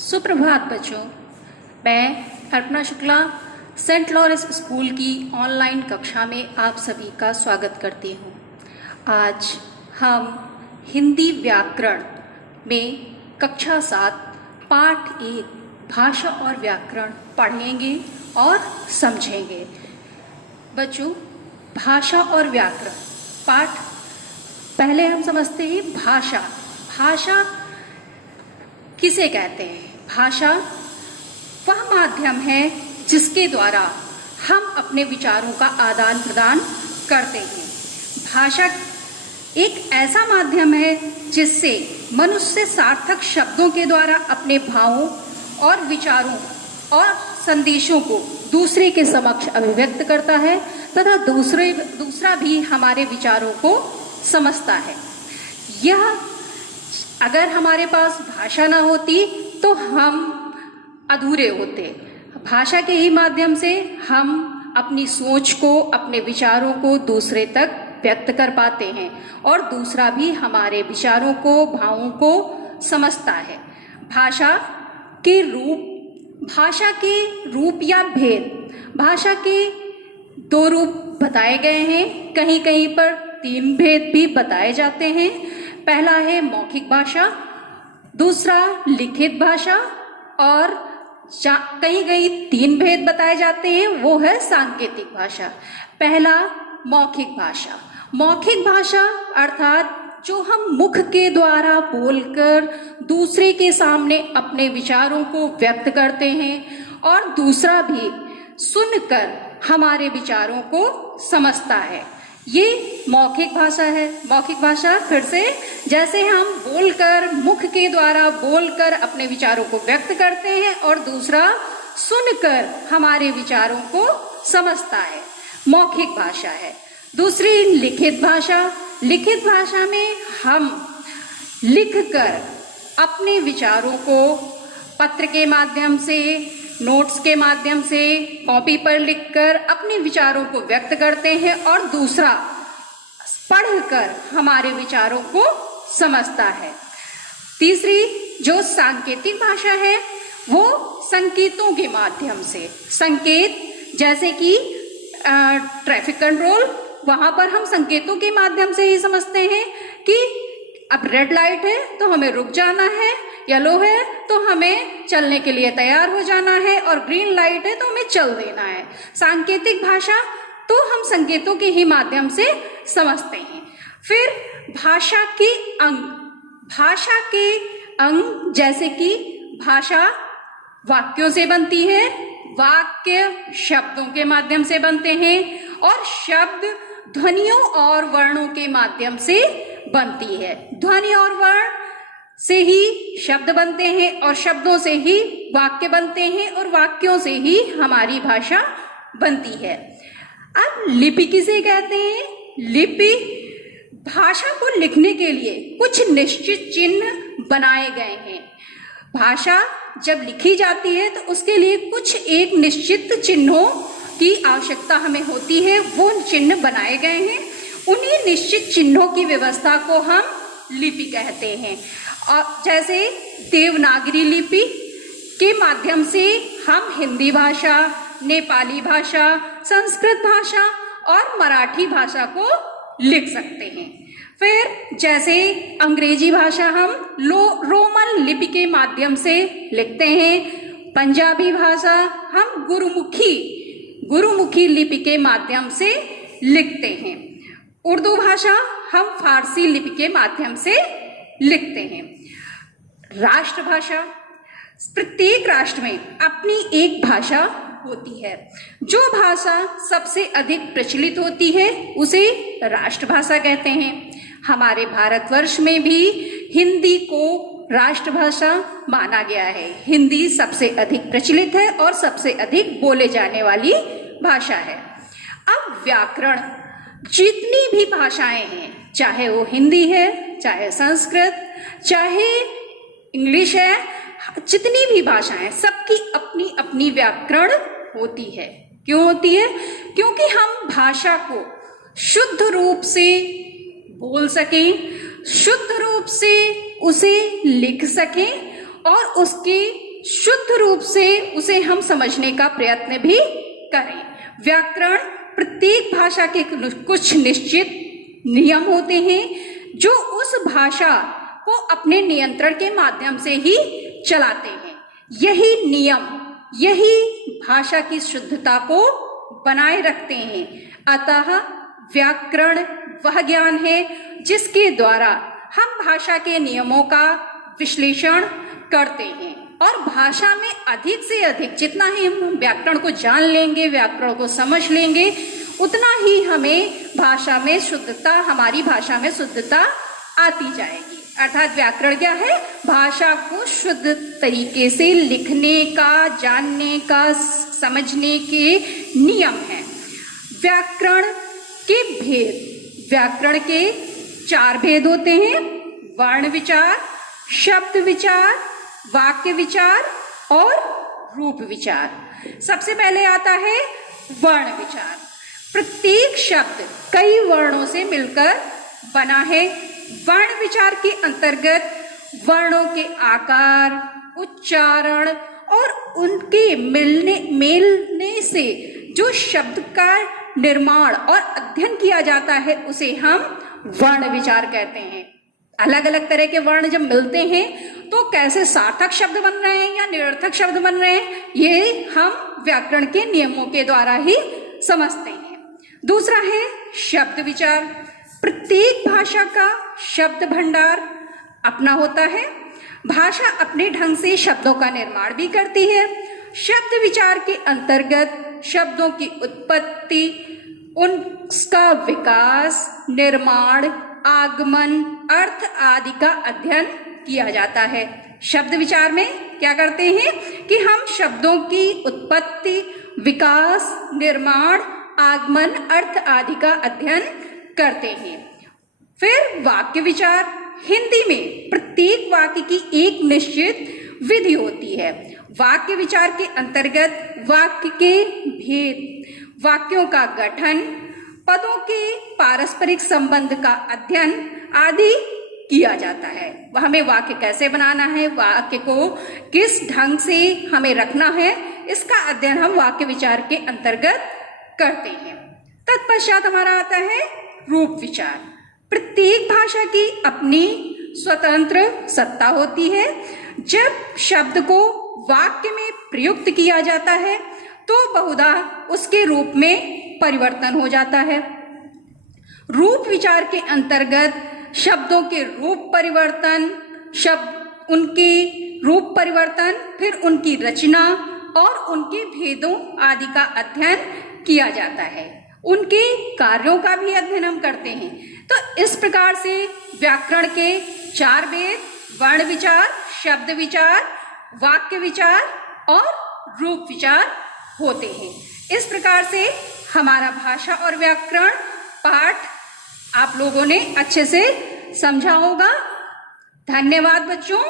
सुप्रभात बच्चों, मैं Arpana Shukla Saint Lawrence school की ऑनलाइन कक्षा में आप सभी का स्वागत करती हूँ। आज हम हिंदी व्याकरण में कक्षा 7 पाठ 1 भाषा और व्याकरण पढ़ेंगे और समझेंगे। बच्चों, भाषा और व्याकरण पाठ पहले हम समझते हैं। भाषा भाषा किसे कहते हैं? भाषा वह माध्यम है जिसके द्वारा हम अपने विचारों का आदान प्रदान करते हैं। भाषा एक ऐसा माध्यम है जिससे मनुष्य सार्थक शब्दों के द्वारा अपने भावों और विचारों और संदेशों को दूसरे के समक्ष अभिव्यक्त करता है तथा दूसरा भी हमारे विचारों को समझता है। यह अगर हमारे पास भाषा ना होती तो हम अधूरे होते। भाषा के ही माध्यम से हम अपनी सोच को, अपने विचारों को दूसरे तक व्यक्त कर पाते हैं और दूसरा भी हमारे विचारों को, भावों को समझता है। भाषा के रूप या भेद, भाषा के 2 रूप बताए गए हैं। कहीं कहीं पर 3 भेद भी बताए जाते हैं। पहला है मौखिक भाषा, दूसरा लिखित भाषा और कहीं कहीं 3 भेद बताए जाते हैं, वो है सांकेतिक भाषा। पहला मौखिक भाषा। मौखिक भाषा अर्थात जो हम मुख के द्वारा बोलकर दूसरे के सामने अपने विचारों को व्यक्त करते हैं और दूसरा भी सुनकर हमारे विचारों को समझता है, ये मौखिक भाषा है। मौखिक भाषा फिर से, जैसे हम बोलकर, मुख के द्वारा बोलकर अपने विचारों को व्यक्त करते हैं और दूसरा सुनकर हमारे विचारों को समझता है, मौखिक भाषा है। दूसरी लिखित भाषा। लिखित भाषा में हम लिखकर अपने विचारों को पत्र के माध्यम से, नोट्स के माध्यम से, कॉपी पर लिखकर अपने विचारों को व्यक्त करते हैं और दूसरा पढ़कर हमारे विचारों को समझता है। तीसरी जो सांकेतिक भाषा है वो संकेतों के माध्यम से, संकेत जैसे कि ट्रैफिक कंट्रोल, वहां पर हम संकेतों के माध्यम से ही समझते हैं कि अब रेड लाइट है तो हमें रुक जाना है, येलो है तो हमें चलने के लिए तैयार हो जाना है और ग्रीन लाइट है तो हमें चल देना है। सांकेतिक भाषा तो हम संकेतों के ही माध्यम से समझते हैं। फिर भाषा के अंग। भाषा के अंग जैसे कि भाषा वाक्यों से बनती है, वाक्य शब्दों के माध्यम से बनते हैं और शब्द ध्वनियों और वर्णों के माध्यम से बनती है। ध्वनि और वर्ण से ही शब्द बनते हैं और शब्दों से ही वाक्य बनते हैं और वाक्यों से ही हमारी भाषा बनती है। अब लिपि किसे कहते हैं? लिपि भाषा को लिखने के लिए कुछ निश्चित चिन्ह बनाए गए हैं। भाषा जब लिखी जाती है तो उसके लिए कुछ एक निश्चित चिन्हों की आवश्यकता हमें होती है, वो चिन्ह बनाए गए हैं। उन्हीं निश्चित चिन्हों की व्यवस्था को हम लिपि कहते हैं। और जैसे देवनागरी लिपि के माध्यम से हम हिंदी भाषा, नेपाली भाषा, संस्कृत भाषा और मराठी भाषा को लिख सकते हैं। फिर जैसे अंग्रेजी भाषा हम रोमन लिपि के माध्यम से लिखते हैं। पंजाबी भाषा हम गुरुमुखी लिपि के माध्यम से लिखते हैं। उर्दू भाषा हम फारसी लिपि के माध्यम से लिखते हैं। राष्ट्रभाषा, प्रत्येक राष्ट्र में अपनी एक भाषा होती है। जो भाषा सबसे अधिक प्रचलित होती है उसे राष्ट्रभाषा कहते हैं। हमारे भारतवर्ष में भी हिंदी को राष्ट्रभाषा माना गया है। हिंदी सबसे अधिक प्रचलित है और सबसे अधिक बोले जाने वाली भाषा है। अब व्याकरण, जितनी भी भाषाएं हैं, चाहे वो हिंदी है, चाहे संस्कृत, चाहे इंग्लिश है, जितनी भी भाषाएं, सबकी अपनी अपनी व्याकरण होती है। क्यों होती है? क्योंकि हम भाषा को शुद्ध रूप से बोल सकें, शुद्ध रूप से उसे लिख सकें और उसके शुद्ध रूप से उसे हम समझने का प्रयत्न भी करें। व्याकरण प्रत्येक भाषा के कुछ निश्चित नियम होते हैं जो उस भाषा को अपने नियंत्रण के माध्यम से ही चलाते हैं। यही नियम, यही भाषा की शुद्धता को बनाए रखते हैं। अतः व्याकरण वह ज्ञान है जिसके द्वारा हम भाषा के नियमों का विश्लेषण करते हैं और भाषा में अधिक से अधिक जितना ही हम व्याकरण को जान लेंगे, व्याकरण को समझ लेंगे, उतना ही हमें भाषा में शुद्धता, हमारी भाषा में शुद्धता आती जाएगी। अर्थात व्याकरण क्या है? भाषा को शुद्ध तरीके से लिखने का, जानने का, समझने के नियम है। व्याकरण के भेद, व्याकरण के 4 भेद होते हैं: वर्ण विचार, शब्द विचार, वाक्य विचार और रूप विचार। सबसे पहले आता है वर्ण विचार। प्रत्येक शब्द कई वर्णों से मिलकर बना है। वर्ण विचार के अंतर्गत वर्णों के आकार, उच्चारण और उनके मेलने से जो शब्द का निर्माण और अध्ययन किया जाता है उसे हम वर्ण विचार कहते हैं। अलग अलग तरह के वर्ण जब मिलते हैं तो कैसे सार्थक शब्द बन रहे हैं या निरर्थक शब्द बन रहे हैं, ये हम व्याकरण के नियमों के द्वारा ही समझते हैं। दूसरा है शब्द विचार। प्रत्येक भाषा का शब्द भंडार अपना होता है। भाषा अपने ढंग से शब्दों का निर्माण भी करती है। शब्द विचार के अंतर्गत शब्दों की उत्पत्ति, उनका विकास, निर्माण, आगमन, अर्थ आदि का अध्ययन किया जाता है। शब्द विचार में क्या करते हैं कि हम शब्दों की उत्पत्ति, विकास, निर्माण, आगमन, अर्थ आदि का अध्ययन करते हैं। फिर वाक्य विचार। हिंदी में प्रत्येक वाक्य की एक निश्चित विधि होती है। वाक्य विचार के अंतर्गत वाक्य के भेद, वाक्यों का गठन, पदों के पारस्परिक संबंध का अध्ययन आदि किया जाता है। हमें वाक्य कैसे बनाना है, वाक्य को किस ढंग से हमें रखना है, इसका अध्ययन हम वाक्य विचार के अंतर्गत करते हैं। तत्पश्चात हमारा आता है रूप विचार। प्रत्येक भाषा की अपनी स्वतंत्र सत्ता होती है। जब शब्द को वाक्य में प्रयुक्त किया जाता है तो बहुधा उसके रूप में परिवर्तन हो जाता है। रूप विचार के अंतर्गत शब्दों के रूप परिवर्तन, उनके रूप परिवर्तन, फिर उनकी रचना और उनके भेदों आदि का अध्ययन किया जाता है। उनके कार्यों का भी अध्ययन हम करते हैं। तो इस प्रकार से व्याकरण के 4 भेद, वर्ण विचार, शब्द विचार, वाक्य विचार और रूप विचार होते हैं। इस प्रकार से हमारा भाषा और व्याकरण पाठ आप लोगों ने अच्छे से समझा होगा। धन्यवाद बच्चों।